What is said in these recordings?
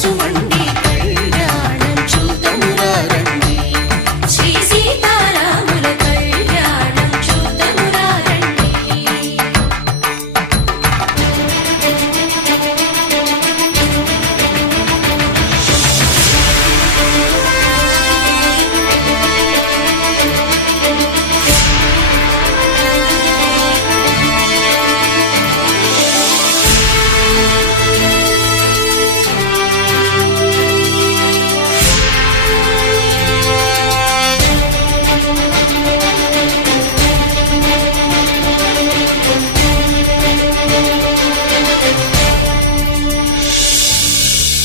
సుమండి కళ్యాణం చూతమురా రండి. శ్రీ సీతారాముల కళ్యాణం చూతమురా రండి.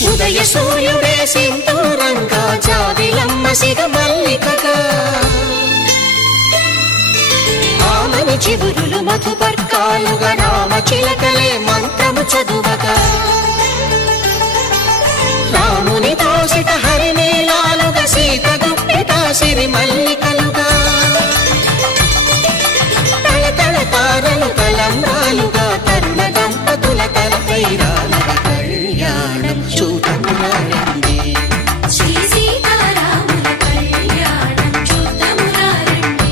ఉదయ సూర్యుడే సింధూరంగా జాబిలమ్మ సిగ మల్లికగా ఆమని చిగురులు మధుపర్కాలుగా రామ చిలకలే మంత్రము చదువగా రాముని దోసిట హరినీలాలుగా సీత గుప్పిట సిరి మల్లికలుగా తళతళ తారలు తలంబ్రాలుగా తరుణ దంపతుల తలపైరాలుగా కళ్యాణం చూతమురా రండి. శ్రీ సీతారాముల కళ్యాణం చూతమురా రండి.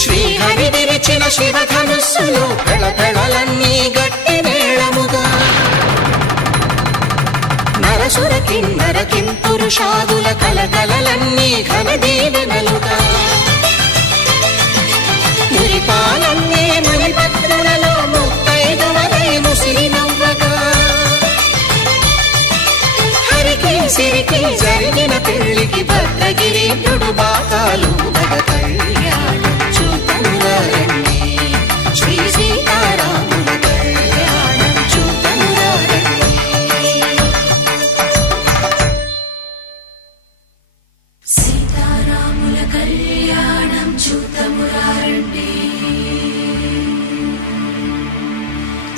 శ్రీహరి విరిచిన శివధనుస్సులు కళకళలన్నీ గట్టి మేళముగా నరసుర కిన్నర కింపురుషాదుల కలకలలన్నీ ఘన దీవెనలుగా మురిపాలన్నీ మునిపత్రులలో ముత్తైదువలై ముసిరి నవ్వగా హరికి సిరికి జరిగిన పెళ్లికి భద్రగిరీంద్రుడు బాకాలు కళ్యాణం చూతమురా రండి. శ్రీ సీతారాముల కళ్యాణం చూతమురా రండి. సీతారాముల కళ్యాణం చూతమురా రండి.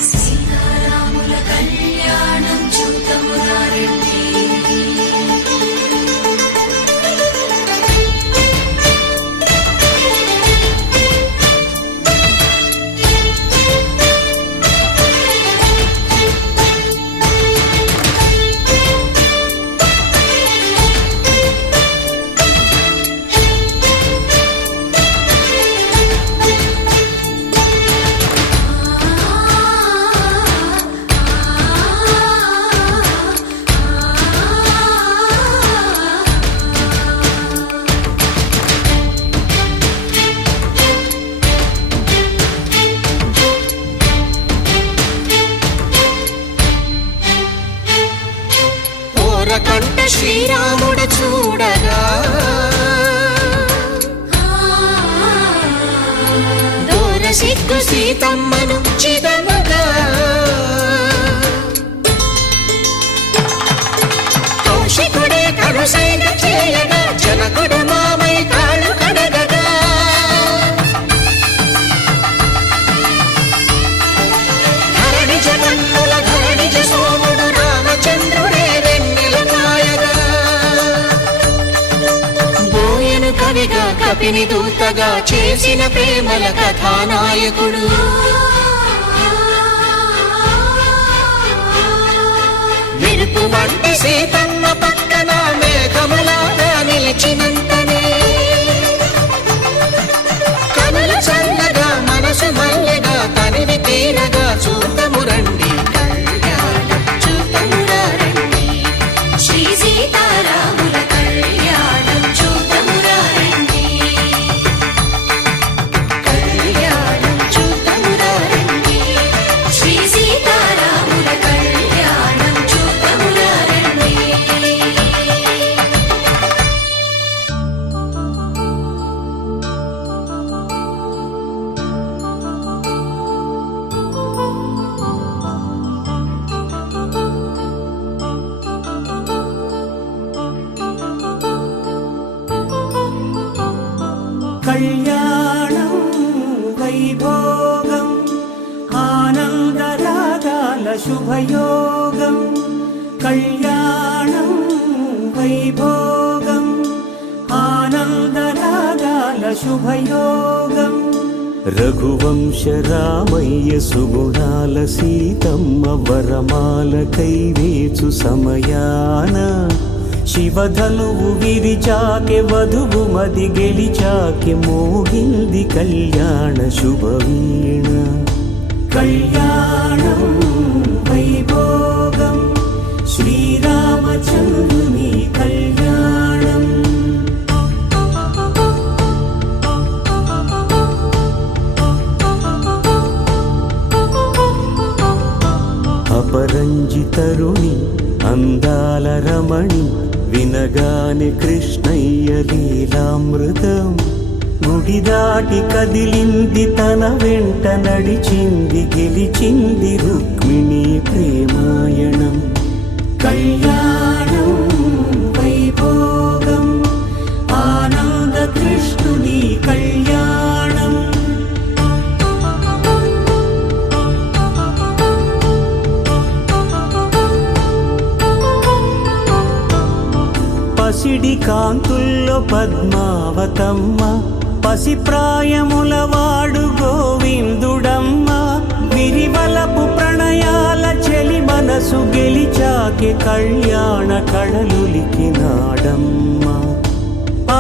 సీతారాముల కళ్యాణం చూతమురా రండి. కంట శ్రీరాముడు చూడగా దూర సిగ్గు సీతమ్మను చిదమగా కౌశికుడే కరుసైన చేయగా జనకుడు మామై కాళ్ళు కడగగా ధరణి జగన్నుల ధరణిజ సోముడు రామచంద్రుడే కవిగా కపిని దూతగా చేసిన ప్రేమల కథానాయకుడు మెరుపు వంటి సీతమ్మ పక్కన మేఘములాగా నిలిచినంతనే కనుల చల్లగా మనసు మల్లెగా తనివి తీరగా చూతము రండి. కళ్యాణం చూతమురా రండి. శ్రీ సీతారాముల కళ్యాణం చూతమురా రండి. కళ్యాణం చూతమురా రండి. శ్రీ సీతారాముల కళ్యాణం చూతమురా రండి. వైభోగం ఆనందరాగాల శుభయోగం కళ్యాణం వైభోగం ఆనందరాగాల శుభయోగం రఘువంశ రామయ్య సుగుణాల సీతమ్మ వరమాల కైవేచు సమయాన శివధనువు విరిచాకె వధువు మది గెలిచాకె మోగింది కళ్యాణ శుభవీణ కళ్యాణం వైభోగం శ్రీరామచంద్రుని కళ్యాణం అపరంజి తరుణి అందాల రమణి వినగానే కృష్ణయ్య లీలామృతం గుడి దాటి కదిలింది తన వెంట నడిచింది గెలిచింది రుక్మిణి ప్రేమాయణం కళ్యాణం వైభోగం ఆనంద కృష్ణుని కళ్యాణం పసిడి కాంతుల్లో పద్మావతమ్మ పసిప్రాయముల వాడు గోవిందుడమ్మ విరివలపు ప్రణయాల చెలి మనసు గెలిచాకె కళ్యాణ కళలులికినాడమ్మ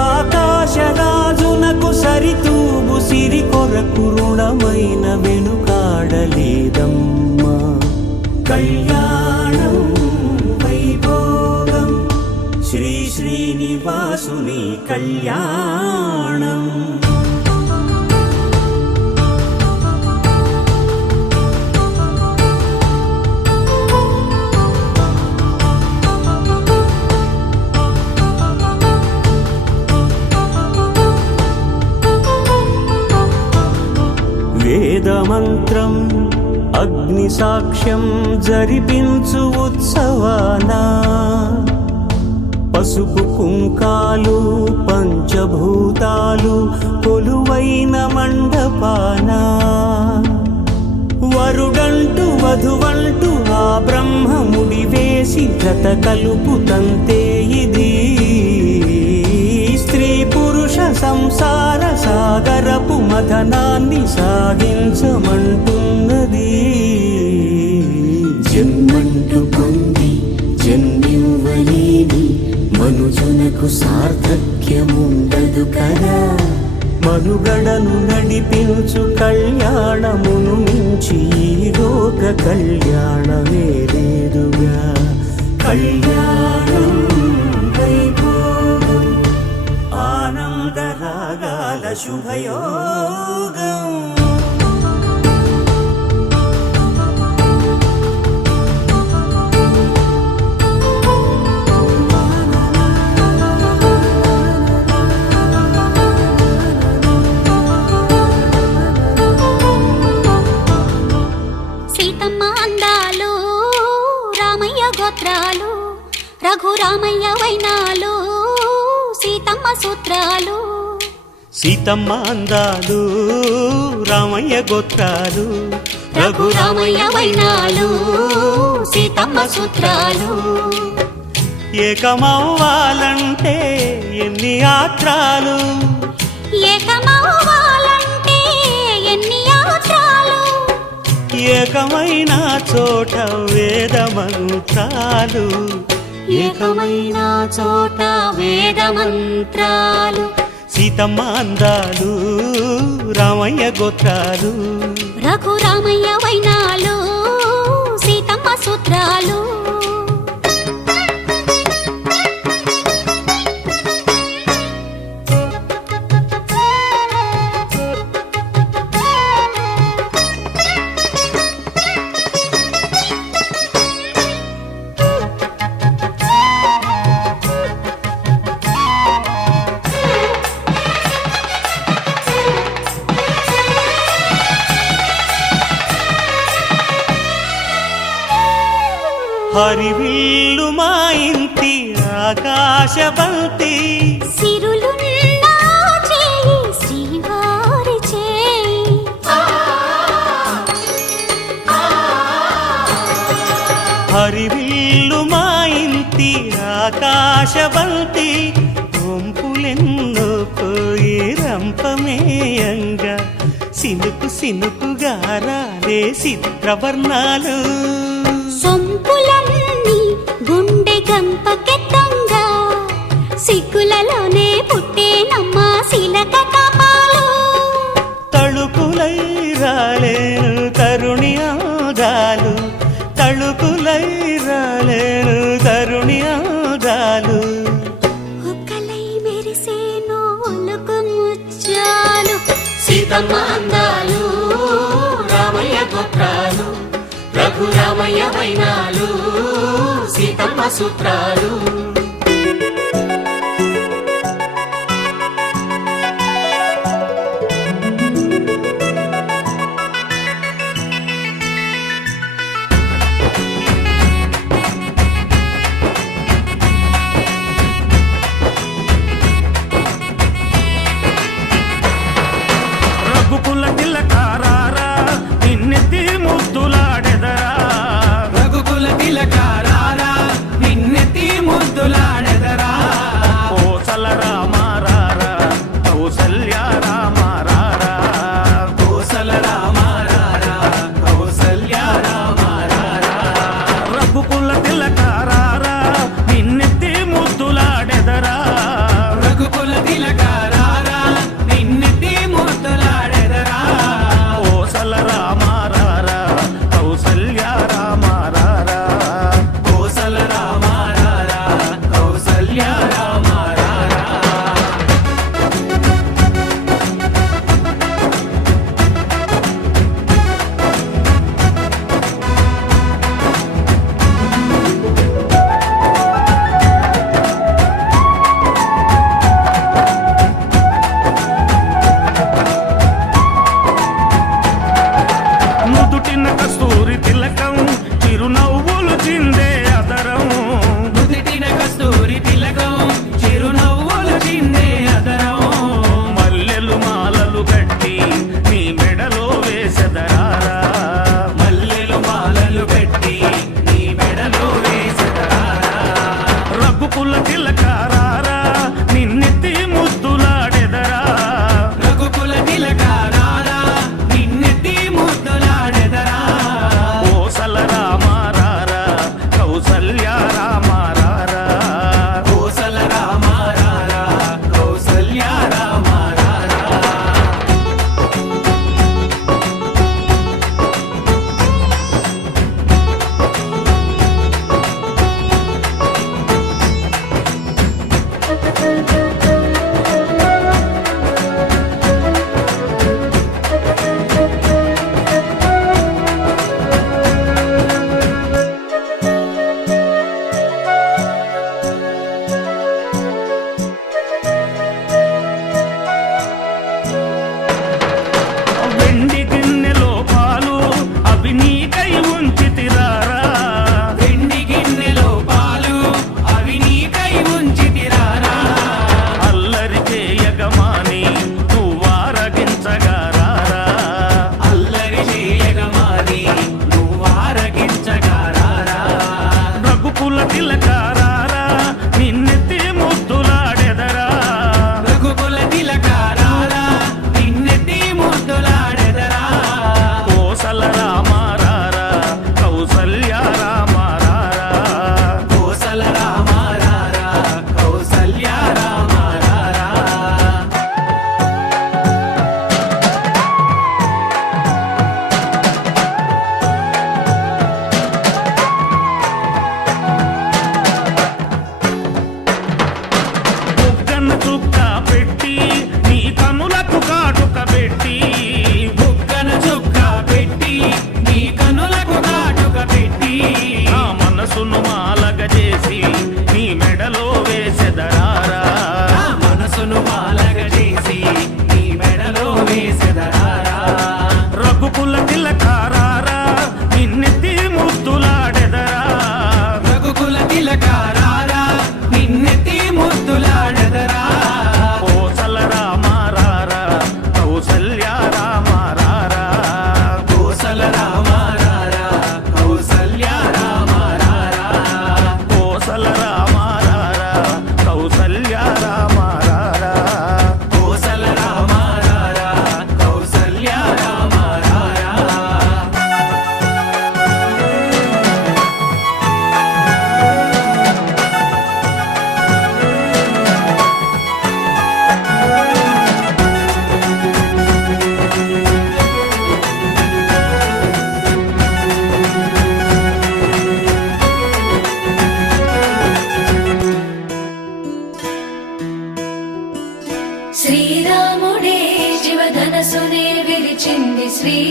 ఆకాశరాజునకు సరితూగు సిరి కొరకు రుణమైన వెనుకాడలేదమ్మ కళ్యాణం వైభోగం శ్రీ శ్రీనివాసుని కళ్యాణం వేదమంత్రం అగ్ని సాక్ష్యం జరిపించు ఉత్సవానా పసుపు కుంకాలు పంచభూతాలు కొలువైన మండపాన వరుడంటూ వధువంటూ ఆ బ్రహ్మముడి వేసి జత కలుపుతంతే ఇది స్త్రీ పురుష సంసార సాగరపు మథనాన్ని సాగించమంటున్నది జన్మంటూ పొంది జన్మివ్వలేని మనుజునకు సార్థక్యముండదు కదా మనుగడను నడిపించు కళ్యాణమును మించి ఈ లోక కళ్యాణమే లేదుగా కళ్యాణం వైభోగం ఆనందరాగాల శుభయోగం రఘురామయ్య వైనాలు సీతమ్మ సూత్రాలు సీతమ్మ అందాలు రామయ్య గోత్రాలు రఘురామయ్య వైనాలు సీతమ్మ సూత్రాలు ఏకమవ్వాలంటే ఎన్ని యాత్రాలు ఏకమవ్వాలంటే ఎన్ని యాత్రాలు ఏకమైన చోట వేద మంత్రాలు ఏకమైన చోట వేద మంత్రాలు సీతమ్మ అందాలు రామయ్య గోత్రాలు రఘురామయ్య వైనాలు సీతమ్మ సూత్రాలు హరివిల్లు మా ఇంటి ఆకాశబంతి సిరులున్న చేయి శ్రీవారి చేయి హరివిల్లు మా ఇంటి ఆకాశవంతి వంపులెన్నో పోయి రంపమేయంగా సినుకు సినుకుగా రాలే చిత్రవర్ణాలు సొంపులన్నీ గుండె గంపకెత్తంగా సిగ్గులలోనే పుట్టేనమ్మ శిలక కపాలు తళుకులై రాలేను తరుణి ఆదాలు తళుకులై రాలేను తరుణి ఆదాలు ఒక్కలై మెరిసేను ఒలుకు ముచ్చాలు సీతమ్మ అందాలు రామయ్య గోత్రాలు రఘురామయ్య వైనాలు సీతమ్మ సూత్రాలు రఘుకుల తిలకారారా నిన్నెత్తి ముద్దులాడెదరా రఘుకుల తిలకారారా నిన్నెత్తి ముద్దులా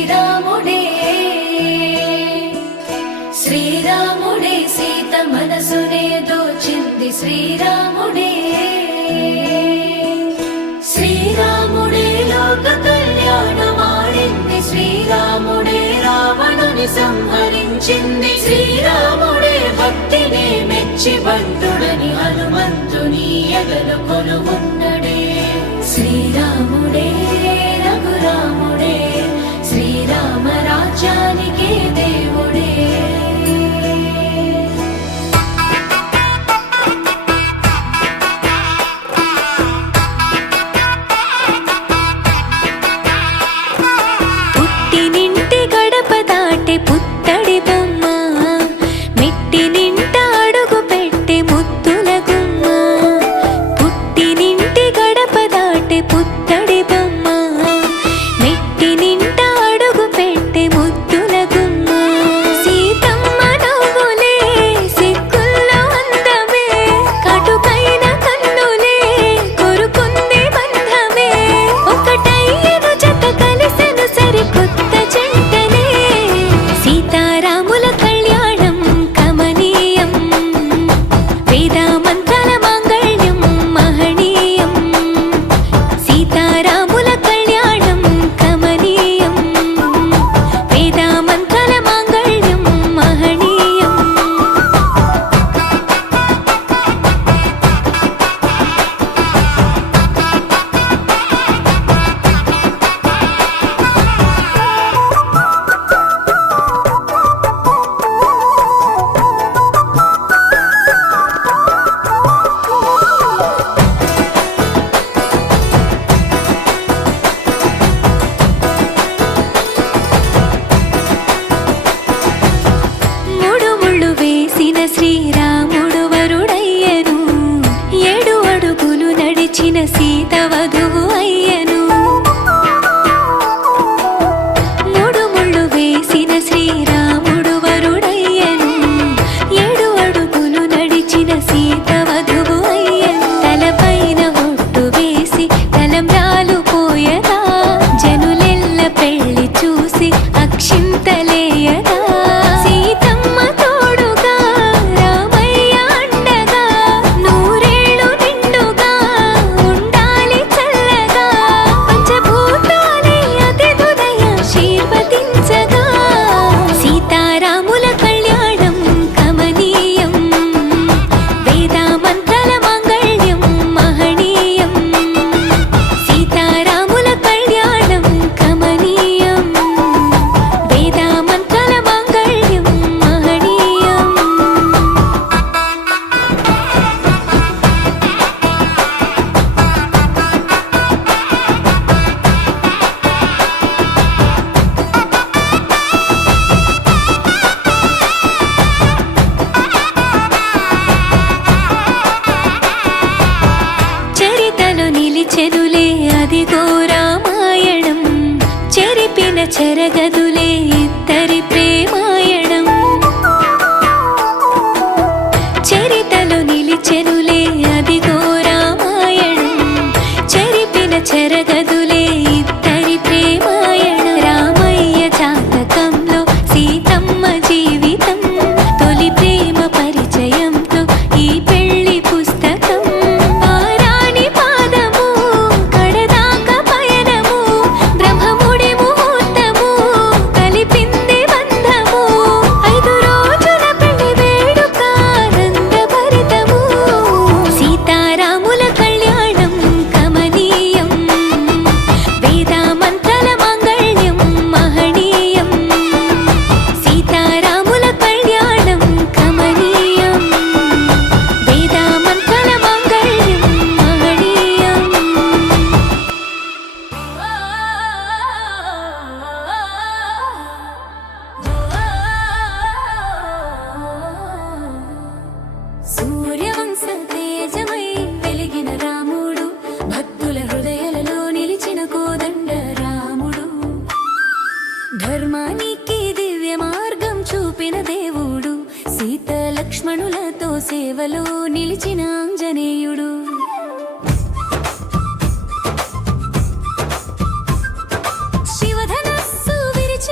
శ్రీరాముడే శ్రీరాముడే సీత మనసునే దోచింది శ్రీరాముడే శ్రీరాముడే లోక కళ్యాణమాడింది శ్రీరాముడే రావణుని సంహరించింది శ్రీరాముడే భక్తిని మెచ్చి బంటుడని హనుమంతుని ఎగలు కొలువున్నడే శ్రీరాముడే రఘురాముడే శ్రీరామ రాజ్యానికే దేవుడే పుట్టినింటి గడప దాటే పుత్తడి బొమ్మ మెట్టినింట అడుగు పెట్టే ముద్దుల గుమ్మ పుట్టినింటి గడప దాటే పుత్తడి బొమ్మ మెట్టినింట అడుగు పెట్టే ముద్దుల గుమ్మ సీతమ్మ నవ్వులే సిగ్గుల్లో అందమే కటుకైన కన్నులే కొరుకుంది బంధమే ఒకటయ్యను జత కలిసెను సరికొత్త జంటనే సీతారాముల కళ్యాణం కమనీయం వేదామంతల మాంగళ్యం మహనీయం సీతారాముల కళ్యాణం కమనీయం వేదామంతల మాంగళ్యం మహనీయం మూడు ముళ్ళు వేసిన శ్రీరాముడు వరుడయ్యను 7 అడుగులు నడిచిన సీత వధువు అయ్యను మూడు ముళ్ళు వేసిన శ్రీరాముడు వరుడయ్యను 7 అడుగులు నడిచిన సీత వధువు అయ్యను తలపైన ఒట్టు వేసి తలంబ్రాలు పోయగా జనులెల్ల పెళ్లి చూసి అక్షింతలేయగా సీతమ్మ తోడుగా రామయ్య అండగా నూరేళ్ళు నిండుగా ఉండాలి చల్లగా పంచభూతాలే అతిథుదయ ఆశీర్వదించగా సీతారాముల కళ్యాణం కమనీయం వేదామంతల మాంగళ్యం మహనీయం సీతారాముల కళ్యాణం కమనీయం వేదామంతల మాంగళ్యం మహనీయం చరితలో నిలిచెనులే అదిగో రామాయణం చెరిపిన చెరగదులే ఇద్దరి ప్రేమాయణం చరితలో నిలిచెనులే అదిగో రామాయణం చెరిపిన చెరగదులే ఇద్దరి ప్రేమాయణం రామయ్య జాతకంలో సీతమ్మ జీవితం తొలి ప్రేమ పరిచయంతో ఈ పెళ్లి పుస్తకం ఆరాణి పాదము కడదాకా పయనము బ్రహ్మముడి ముహూర్తము కలిపింది బంధము 5 రోజుల పెళ్లి వేడుక ఆనందభరితము సీతారాముల కళ్యాణం కమనీయం వేదామంతల మాంగళ్యం మహనీయం సీతారాముల కళ్యాణం కమనీయం వేదామంతల మాంగళ్యం మహనీయం సూర్యవంశ తేజమై వెలిగిన రాముడు భక్తుల హృదయాలలో నిలిచిన కోదండ రాముడు ధర్మానికి దివ్య మార్గం చూపిన దేవుడు సీత లక్ష్మణులతో సేవలో నిలిచిన ఆంజనేయుడు శివధనస్సు విరిచి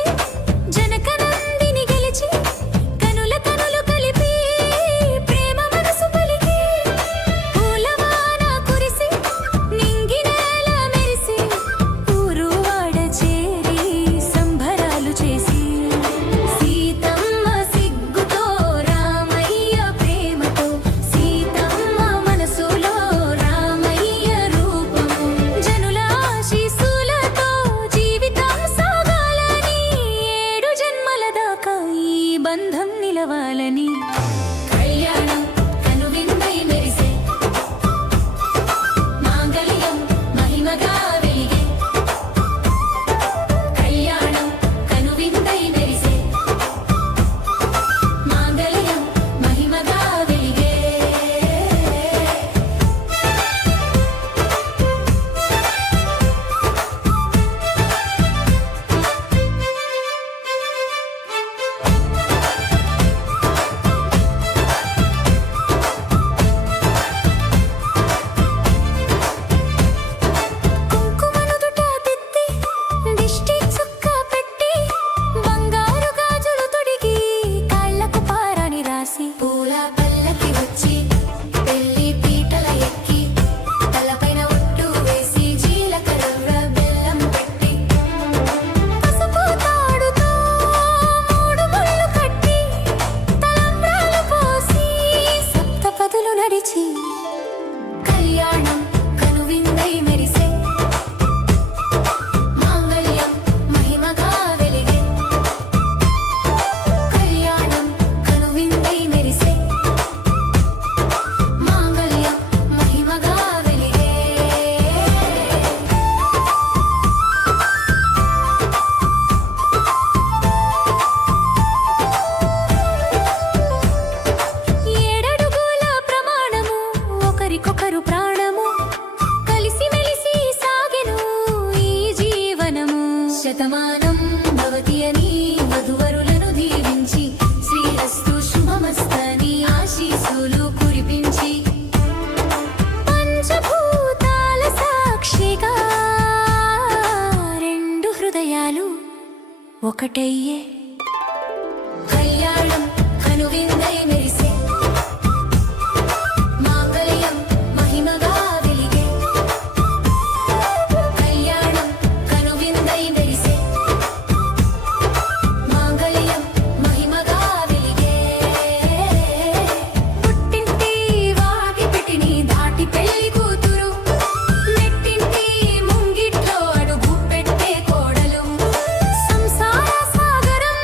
ఒక్కటయ్యే కళ్యాణం కనువిందై మెరిసే మాంగళ్యం మహిమగా వెలిగే కళ్యాణం కనువిందై మెరిసే మాంగళ్యం మహిమగా వెలిగే పుట్టింటి వాకి పిటిని దాటి పెళ్లి కూతురు మెట్టింటి ముంగిట్లో అడుగు పెట్టే కోడలు సంసార సాగరం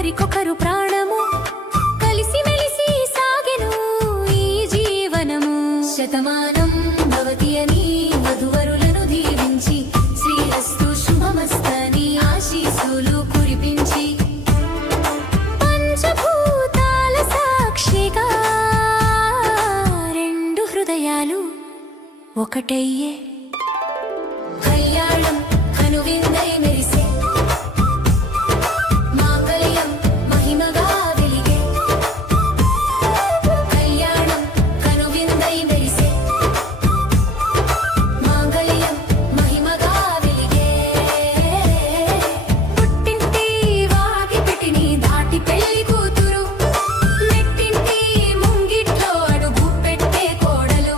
ఒకరికొకరు ప్రాణము కలిసి మెలిసి సాగెను ఈ జీవనము శతమానం భవతి అని వధువరులను దీవించి శ్రీరస్తు శుభమస్తని ఆశీస్సులు కురిపించి పంచభూతాల సాక్షిగా రెండు హృదయాలు ఒకటయ్యే కళ్యాణం కనువిందై మెరిసే మాంగళ్యం మహిమగా వెలిగే కళ్యాణం కనువిందై మెరిసే మాంగళ్యం మహిమగా వెలిగే పుట్టింటి వాకిపిటిని దాటి పెళ్లి కూతురు మెట్టింటి ముంగిట్లో అడుగు పెట్టే కోడలు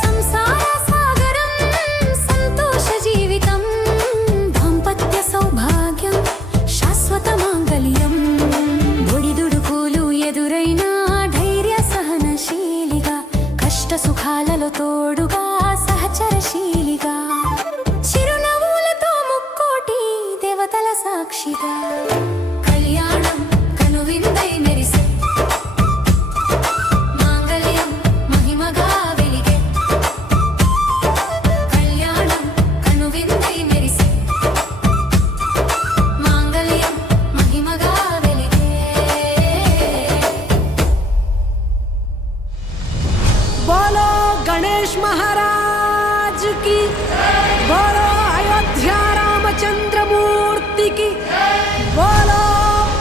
సంసార సాగరం సంతోష జీవితం దాంపత్య సౌభాగ్యం శాశ్వత మాంగళ్యం ఒడిదుడుకులు ఎదురైనా ధైర్య సహనశీలిగా కష్ట సుఖాలలో తోడుగా సహచరశీలిగా చిరునవ్వులతో ముక్కోటి దేవతల సాక్షిగా కళ్యాణం కనువిందై మెరిసే మాంగళ్యం మహిమగా వెలిగే కళ్యాణం కనువిందై మెరిసే మాంగళ్యం మహిమగా వెలిగే बोलो गणेश महाराज की बोलो अयोध्या रामचंद्र मूर्ति की बोलो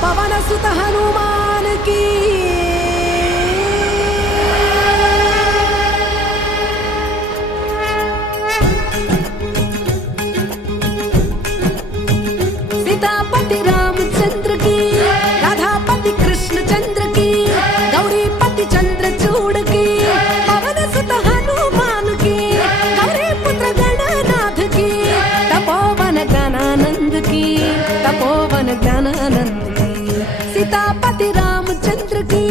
पवन सुत हनुमान की सीतापति रामचंद्र की राधापति कृष्णचंद्र की गौरीपति चंद्रचूड़ की पवन सुत हनुमान की गौरी पुत्र गणनाथ की तपोवन ज्ञानानंद की तपोवन ज्ञानानंद की सीतापति रामचंद्र की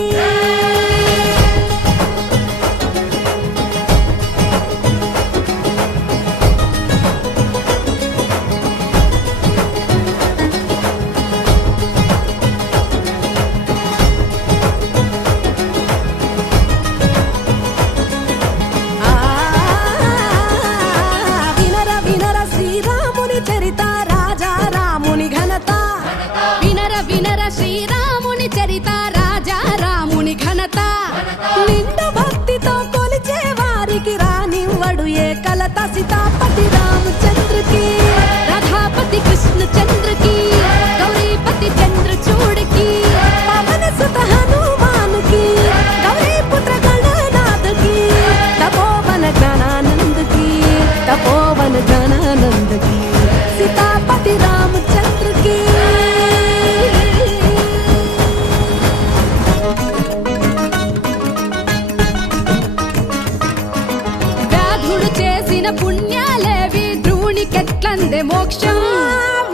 వినర వినర శ్రీరాముని చరిత రాజా రాముని ఘనత వినర వినర శ్రీరాముని చరిత రాజా రాముని ఘనత నిండు భక్తితో కొలిచే వారికి రానివ్వడు ఏ కలత సీతాపతి రామచంద్రకి రాధాపతి కృష్ణచంద్రకి గౌరీపతి చంద్రచూడకి పవన సుత హనుమానుకి గౌరీ పుత్ర గణనాథకి తపోవన జ్ఞానానందకి तपोवन ज्ञानानंद की सीतापति रामचंद्र की వ్యాధుడు చేసిన పుణ్యాలేవి ధ్రువునికెట్లందే మోక్షం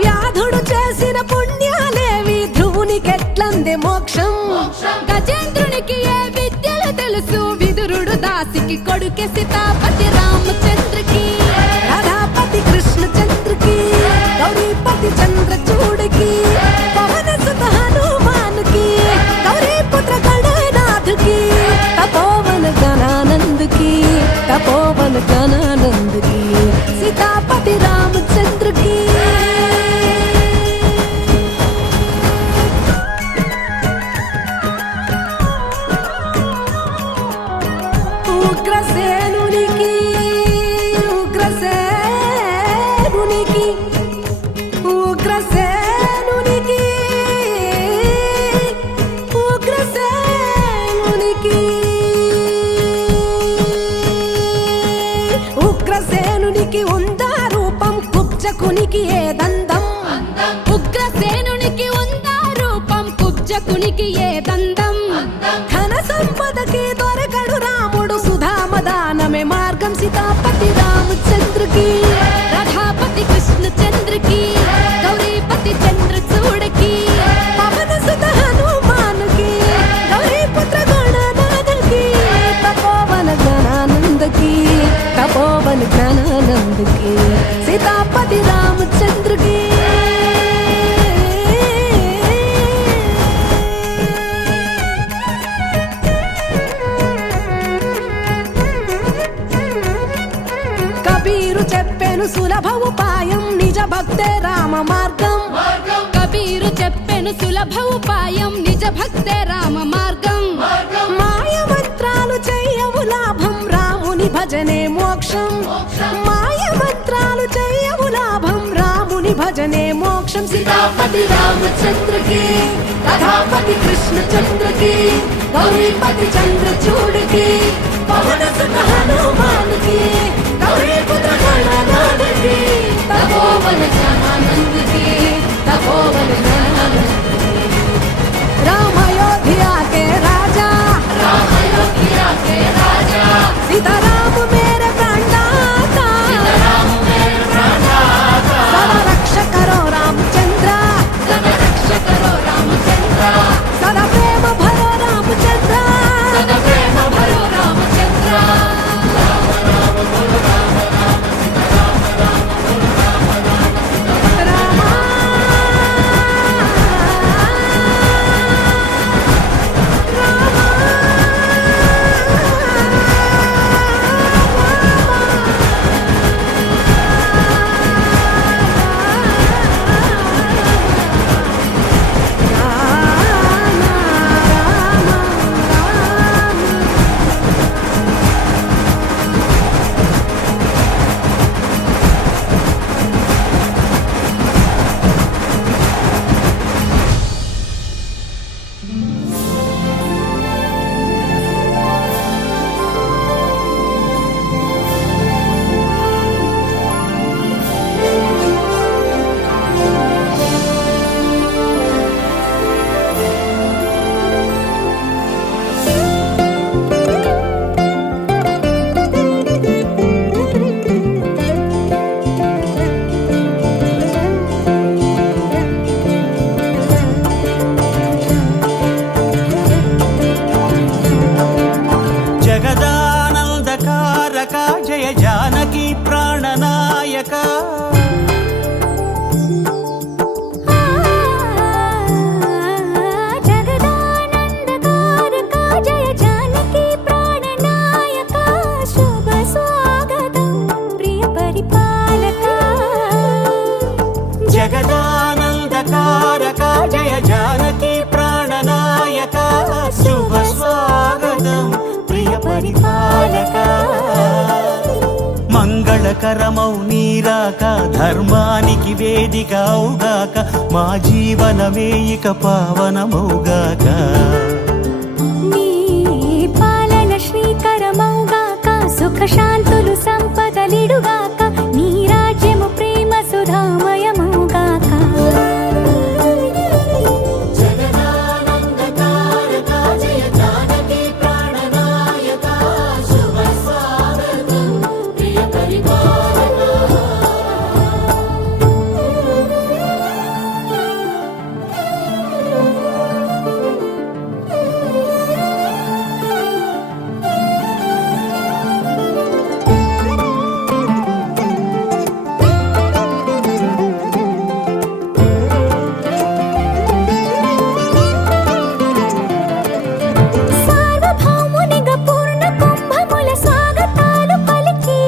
వ్యాధుడు చేసిన పుణ్యాలేవి ధ్రువునికెట్లందే మోక్షం గజేంద్రునికి ఏ విద్యలు తెలుసు విదురుడు దాసికి కొడుకే సీతాపతి రామచంద్రకి రాధాపతి కృష్ణచంద్రకి గౌరీపతి చంద్రచూడకి పవన సుత హనుమాన్కి గౌరీ పుత్ర గణనాథకి తపోవన జ్ఞానానందకి తపోవన జ్ఞానానందకి సీతాపతి రామచంద్రకి ఉగ్రసేనునికి ఉగ్రసేనునికి ఉగ్రసేనునికి ఉగ్రసేనునికి ఉగ్రసేనునికి ఉందా రూపం కుబ్జకునికి ఏ దందం ఉగ్రసేనునికి ఉందా రూపం కుబ్జకునికి ఏ దందం ఘన సంపదకి దొరకడు రాముడు సుధామదానమే మార్గం సీతాపతి రామచంద్రకి రాధాపతి కృష్ణచంద్రకి గౌరీపతి చంద్రచూడకి పవన సుత హనుమానుకి గౌరీ పుత్ర గణనాథకి తపోవన జ్ఞానానందకి తపోవన జ్ఞానానందకి సీతాపతి రామచంద్రకి సులభ ఉపాయం నిజ భక్తే రామ మార్గం కబీరు చెప్పెను సులభ ఉపాయం నిజ భక్తే రామ మార్గం మాయ మంత్రాలు చెయ్యవు లాభం రాముని భజనే మోక్షం మాయ మంత్రాలు చెయ్యవు లాభం రాముని భజనే మోక్షం సీతాపతి రామచంద్ర की राधापति कृष्ण चंद्र की गौरीपति चंद्रचूड़ की पवन सुत हनुमान की गौरी पुत्र गणनाथ की तपोवन जनानंद की तपोवन जनानंद राम अयोध्या के राजा सीताराम मेरे प्राणदाता सदा रक्षा करो रामचंद्र सदा प्रेम भरो रामचंद्र सदा प्रेम भरो रामचंद्र జగదానందకారక జయ జానకి ప్రాణనాయక जगदानंदकारक जय जानकी प्राणनायक शुभ स्वागतं प्रिय परिपालक జగదానందకారక జయ జానకి ప్రాణనాయక శుభ స్వాగతం ప్రియ పరిపాలక మంగళకరమౌ నీరాక ధర్మానికి వేదిక అవుగాక మా జీవనమే ఇక పావనమౌగాక నీ పాలన శ్రీకరమౌగాక సుఖ శాంతులు సంపదలిడుగాక నీ రాజ్యము ప్రేమ సుధామయమౌగాక సార్వభౌమునిగా పూర్ణ కుంభముల స్వాగతాలు పలికి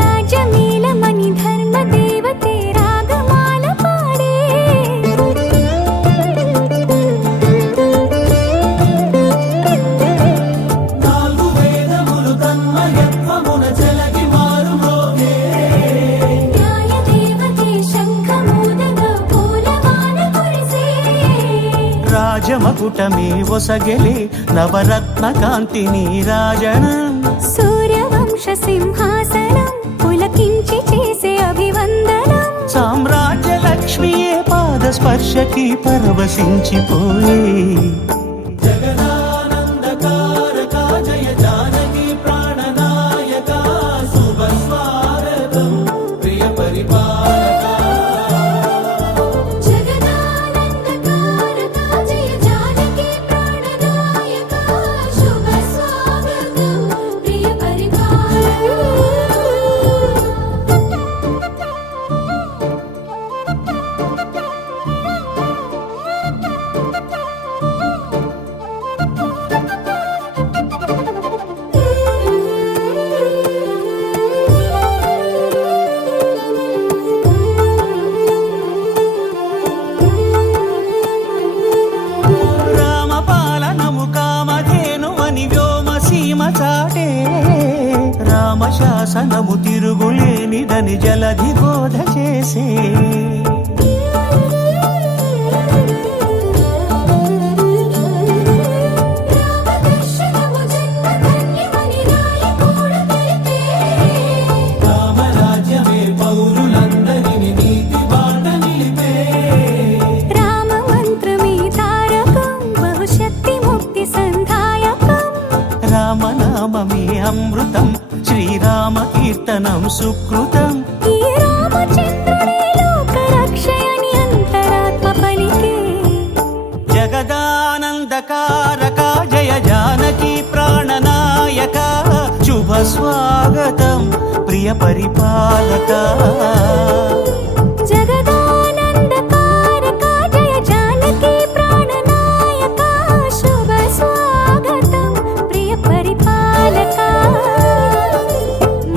రాజమేళమణి ధర్మ దేవతే రాగమాల పాడే నాలుగు వేదములు తన్మయత్వమున చెలగి మారుమోగే న్యాయ దేవతే శంఖమూదగా పూలవాన కురిసే రాజమకుటమే ఒసగెలే నవరత్న కాంతి నీరాజనం సూర్యవంశ సింహాసనం పులకించి చేసే అభివందనం సామ్రాజ్య లక్ష్మియే పాద స్పర్శకి పరవశించిపోయే జగదానందకారక జయ జానకి ప్రాణనాయక శుభ స్వాగతం ప్రియ పరిపాలక జగదానందకారక జయ జానకి ప్రాణనాయక శుభ స్వాగతం ప్రియ పరిపాలక శాసనము తిరుగులేనిదని జలధి బోధ చేసే రామదర్శనము జన్మధన్యమని రాయకూడ తెలిపే రామరాజ్యమే పౌరులందరిని నీతి బాట నిలిపే రామ మంత్రమే తారకం బహుశక్తి ముక్తి సంధాయకం రామనామమే అమృతం శ్రీరామ కీర్తనం సుకృతం ఈ రామచంద్రుడే లోక రక్షయని అంతరాత్మ పలికే జగదానందకారక జయ జానకి ప్రాణనాయక శుభ స్వాగతం ప్రియ పరిపాలక జగదానందకారక జయ జానకి ప్రాణనాయక శుభ స్వాగతం ప్రియ పరిపాలక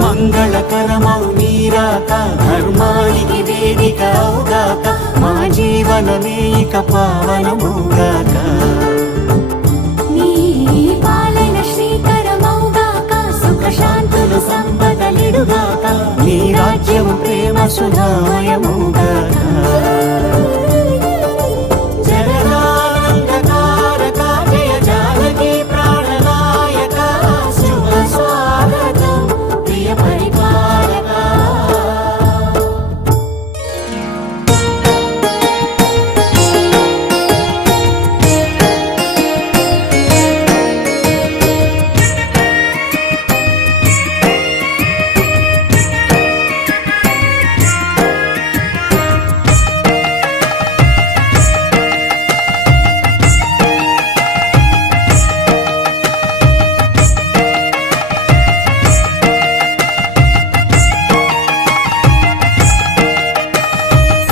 మంగళకరమౌ నీరాక ధర్మానికి వేదిక అవుగాక మా జీవనమే ఇక పావనముగాక నీ పాలన శ్రీకరమౌగాక సుఖ శాంతులు సంపదలిడుగాక నీ రాజ్యం ప్రేమ సుధామయముగాక జగదానందకారక జయ జానకి ప్రాణనాయక శుభ స్వాగతం ప్రియ పరిపాలక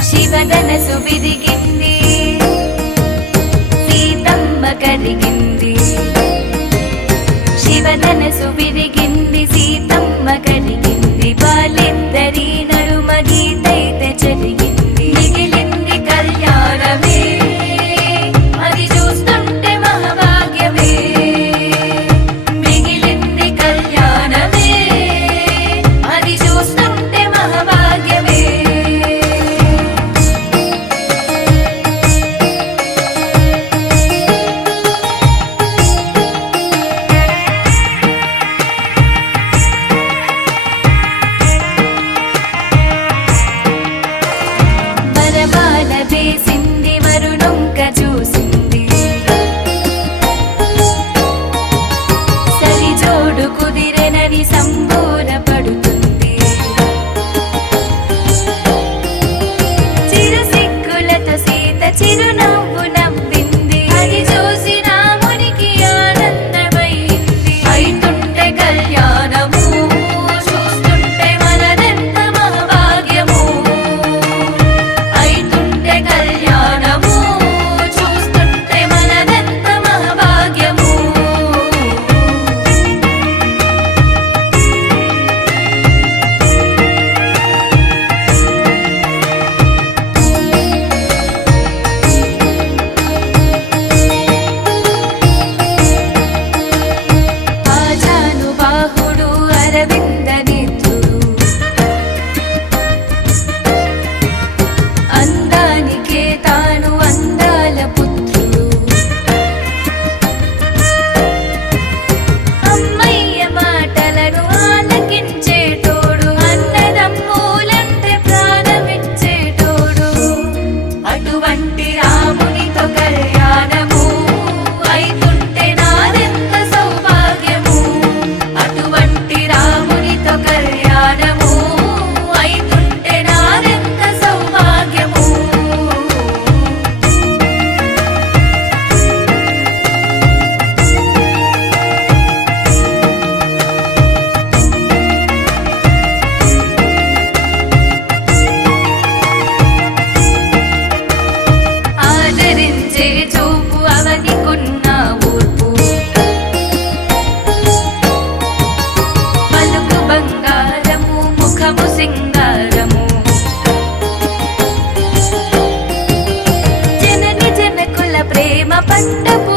శివధనసు విరిగింది సీతమ్మ కలిగింది శివధనసు విరిగింది సీతమ్మ కలిగింది వాళ్ళిద్దరి నడుమ గీతైతే జరిగింది మిగిలింది కళ్యాణమే అది చూస్తుంటే మహాభాగ్యమే మిగిలింది కళ్యాణమే అది చూస్తుంటే మహాభాగ్యమే వరమాల వేసింది వరుణొంక చూసింది సరిజోడు కుదిరెనని సంబోర పడుతుంది చిరుసిగ్గులతో సీత చిరునవ్వు నవ్వింది అది చూసి రామునికి ఆనందమైంది అయితుంటే కళ్యాణము చూస్తుంటే మనదెంత మహాభాగ్యము అయితుంటే కళ్యాణము చూస్తుంటే మనదెంత మహాభాగ్యము ఆజానుబాహుడు అరవింద నేత్రుడు అందానికే తాను అందాల పుత్రుడు అమ్మయ్య మాటలను ఆలకించేటోడు అన్నదమ్ములంటే ప్రాణమిచ్చేటోడు అటువంటి రామునితో కళ్యాణము అయితుంటే నాదెంత సౌభాగ్యము అటువంటి రామునితో కళ్యాణము అయితుంటే నాదెంత సౌభాగ్యము ఆదరించే చూపు అవనికున్న ఊర్పు పలుకు బంగారము ముఖము సింగారము జనని జనకుల ప్రేమ పట్టపు